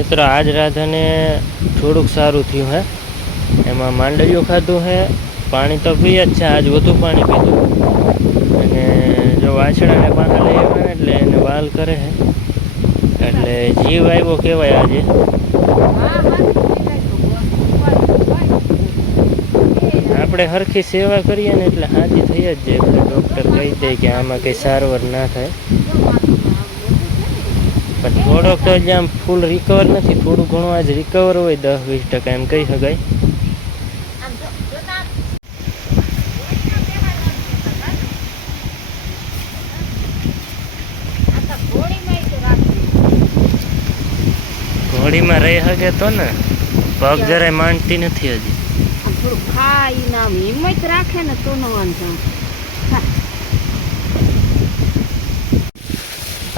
મિત્રો આજ રાધાને થોડુંક સારું થયું હે, એમાં માંડલિયું ખાધું હે, પાણી તો પીએ જ છે, આજ વધુ પાણી પીધું. અને જો વાછડાને પાછા લઈ આવે ને એટલે એને વાલ કરે છે, એટલે જીવ આવ્યો કહેવાય આજે. આપણે હરખી સેવા કરીએ ને એટલે હાજી થઈ જ જાય. એટલે ડૉક્ટર કહી દે કે આમાં કંઈ સારવાર ના થાય, પણ થોડોક તો જ આમ ફૂલ રિકવર નથી, થોડું ઘણું આજ રિકવર હોય 10-20% એમ કહી શકાય. ઘોડીમાં રહી શકે તો ને, પગ જરાય માંડતી નથી હજી. થોડું ખાઈ ના હિંમત રાખે ને તો ન વાંધો.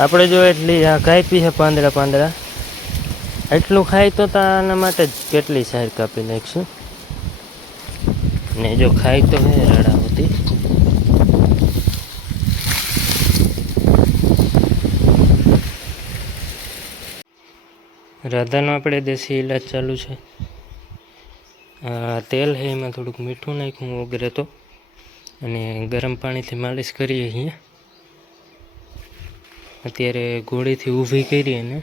આપણે જો એટલી આ કાપી છે પાંદડા એટલું ખાય તો આના માટે જ કેટલી સાર કાપી નાખીશું. ને જો ખાય તો હે રાડા હોતી. રાધાનો આપણે દેશી ઈલાજ ચાલુ છે. તેલ છે એમાં થોડુંક મીઠું નાખ્યું વગેરે તો, અને ગરમ પાણીથી માલિશ કરીએ છીએ. અત્યારે ઘોડીથી ઊભી કરી એને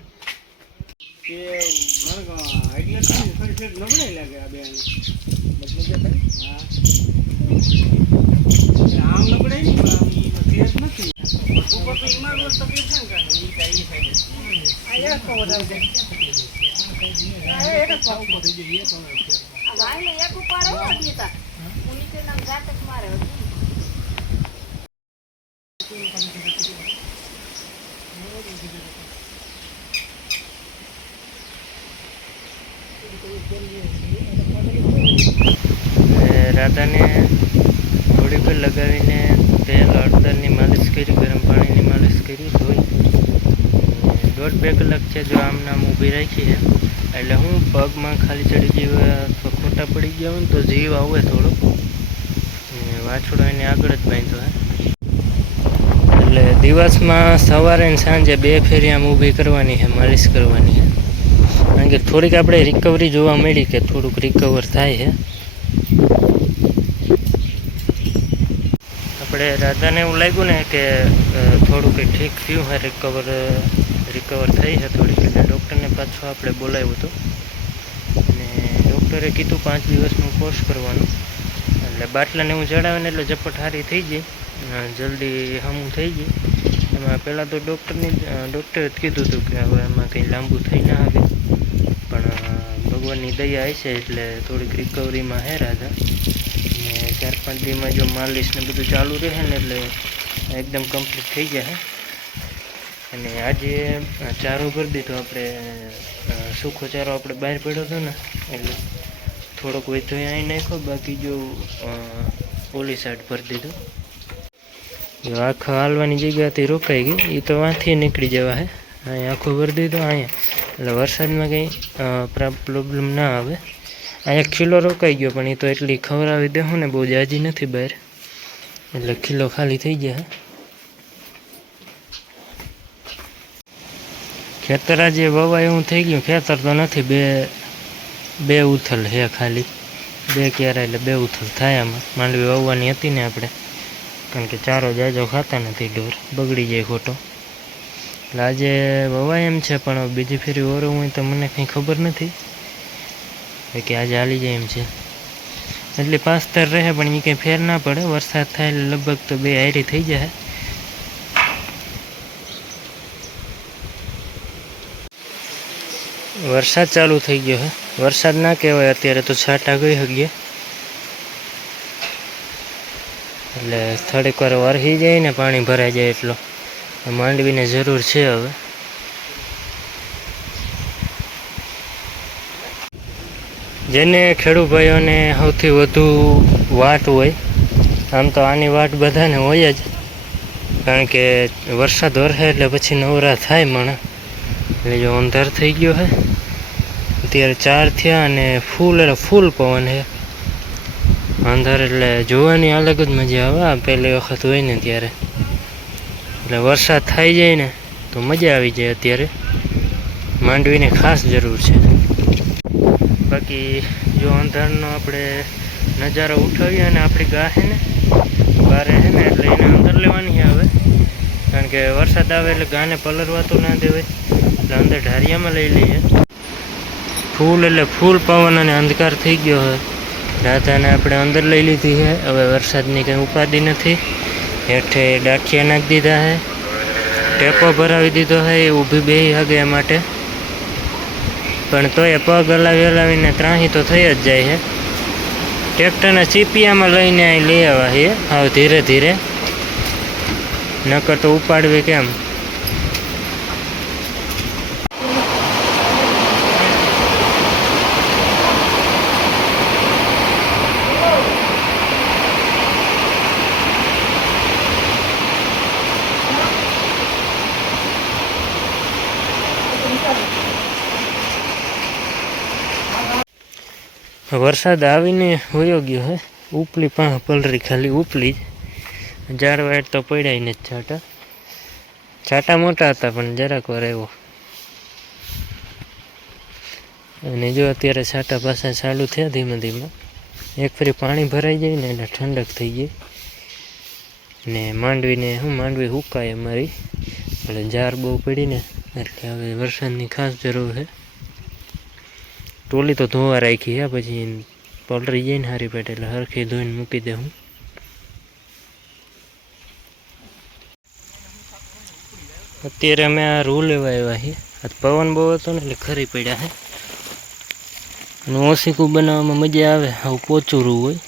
રાધાને ઘોડી પર લગાવીને તેલ હળદરની માલિશ કરી, ગરમ પાણીની માલિશ કરી, ધોઈ 1.5-2 કલાક છે જો આમ નામ ઊભી રાખી છે. એટલે હું પગમાં ખાલી ચડી ગઈ અથવા ખોટા પડી ગયા હોય ને તો જીવ આવે થોડો. વાછડો એને આગળ જ બાંધ્યો હે, એટલે દિવસમાં સવારે અને સાંજે 2 ફેરી આમ ઊભી કરવાની છે, માલિશ કરવાની છે. કારણ કે થોડીક આપણે રિકવરી જોવા મળી કે થોડુંક રિકવર થાય છે. આપણે રાધાને એવું લાગ્યું ને કે થોડું કંઈ ઠીક થયું છે, રિકવર થઈ છે થોડીક, એટલે ડૉક્ટરને પાછો આપણે બોલાવ્યો હતો. અને ડૉક્ટરે કીધું 5 દિવસનું કોર્સ કરવાનું, એટલે બાટલાને હું ચડાવે ને એટલે ઝપટ સારી થઈ જાય, જલ્દી હમું થઈ જાય. એમાં પહેલાં તો ડૉક્ટરે જ કીધું હતું કે હવે એમાં કંઈ લાંબુ થઈ ના આવે, પણ ભગવાનની દયા હશે એટલે થોડીક રિકવરીમાં હે રાધા. અને 4-5 દીમાં જો માલિશ ને બધું ચાલુ રહે ને એટલે એકદમ કમ્પ્લીટ થઈ જાય. અને આજે ચારો ભરી દીધો આપણે, સૂકો ચારો આપણે બહાર પડ્યો હતો ને એટલે થોડોક વધુ અહીં નાખ્યો, બાકી જો ઓલી સાઈડ ભરી દીધું. જો આખો હાલવાની જગ્યાથી રોકાઈ ગઈ, એ તો વાંથી નીકળી જવા હે. અહીંયા આખો ભરી દીધો અહીંયા, એટલે વરસાદમાં કંઈ પ્રોબ્લેમ ના આવે. અહીંયા ખીલો રોકાઈ ગયો, પણ એ તો એટલી ખવડાવી દેવું ને બહુ જાજી નથી બહાર, એટલે ખીલો ખાલી થઈ જાય. ખેતર આજે વવાય એવું થઈ ગયું, ખેતર તો નથી, બે ઉથલ છે ખાલી, 2 ક્યારા એટલે 2 ઉથલ થાય. આમાં માંડવી વાવવાની હતી ને આપણે, કારણ કે ચારો જાજો ખાતા નથી, ઢોર બગડી જાય ખોટો, એટલે આજે વવાય એમ છે. પણ બીજી ફેરી ઓરું હોય તો મને કંઈ ખબર નથી કે આજે હાલી જાય એમ છે. એટલે 5 રહે, પણ એ કંઈ ફેર ના પડે. વરસાદ થાય એટલે લગભગ તો 2 હારી થઈ જાય. વરસાદ ચાલુ થઈ ગયો છે, વરસાદ ના કહેવાય અત્યારે તો, છાંટા ગઈ શકીએ. એટલે થોડીક વાર વરસી જાય ને પાણી ભરાઈ જાય એટલો માંડવીને જરૂર છે. હવે જેને ખેડૂત ભાઈઓને સૌથી વધુ વાટ હોય, આમ તો આની વાટ બધાને હોય જ, કારણ કે વરસાદ વરસે એટલે પછી નવરા થાય મને. એટલે જો અંધાર થઈ ગયો છે, અત્યારે 4 થયા અને ફૂલ પવન છે. અંધાર એટલે જોવાની અલગ જ મજા આવે. આ પહેલી વખત હોય ને ત્યારે, એટલે વરસાદ થઈ જાય ને તો મજા આવી જાય. અત્યારે માંડવીને ખાસ જરૂર છે. બાકી જો અંધારનો આપણે નજારો ઉઠાવીએ અને આપણી ગા છે ને બારે છે ને એટલે એને અંદર લેવાની આવે, કારણ કે વરસાદ આવે એટલે ગાને પલરવા તો ના દેવાય, એટલે અંદર ઢારિયામાં લઈ લઈએ. ફૂલ એટલે ફૂલ પવન અને અંધકાર થઈ ગયો હોય. રાધાને આપણે અંદર લઈ લીધી છે. હવે વરસાદની કંઈ ઉપાધિ નથી. હેઠે ડાઠિયા નાખી દીધા છે, ટેપો ભરાવી દીધો છે એ ઊભી બેહી હગે એ માટે, પણ તોય પગ હલાવીને ત્રાહી તો થઈ જ જાય છે. ટ્રેક્ટરના ચીપિયામાં લઈને અહીં લઈ આવ્યા છે હાવ ધીરે ધીરે, નકર તો ઉપાડવી કેમ. વરસાદ આવીને વયો ગયો હે. ઉપલી પાંહ પલરી, ખાલી ઉપલી જ. ઝાડવા તો પડ્યા ને છાંટા, છાંટા મોટા હતા પણ જરાક વાર આવ્યો. અને જો અત્યારે છાંટા પાછા ચાલુ થયા ધીમે ધીમે. એક ફરી પાણી ભરાઈ જાય ને એટલે ઠંડક થઈ જાય. ને માંડવી હુકાય અમારી, એટલે ઝાર બહુ પડીને, એટલે હવે વરસાદની ખાસ જરૂર છે. ટોલી તો ધોવા રાખી છે, પછી પલરી જાય ને હારી પેટ એટલે હરખી ધોઈને મૂકી દે હું. અત્યારે અમે આ રૂ લેવા આવ્યા છીએ. આ પવન બહુ હતો ને એટલે ખરી પડ્યા છે. અને ઓસીકું બનાવવામાં મજા આવે, આવું પોચું રૂ હોય.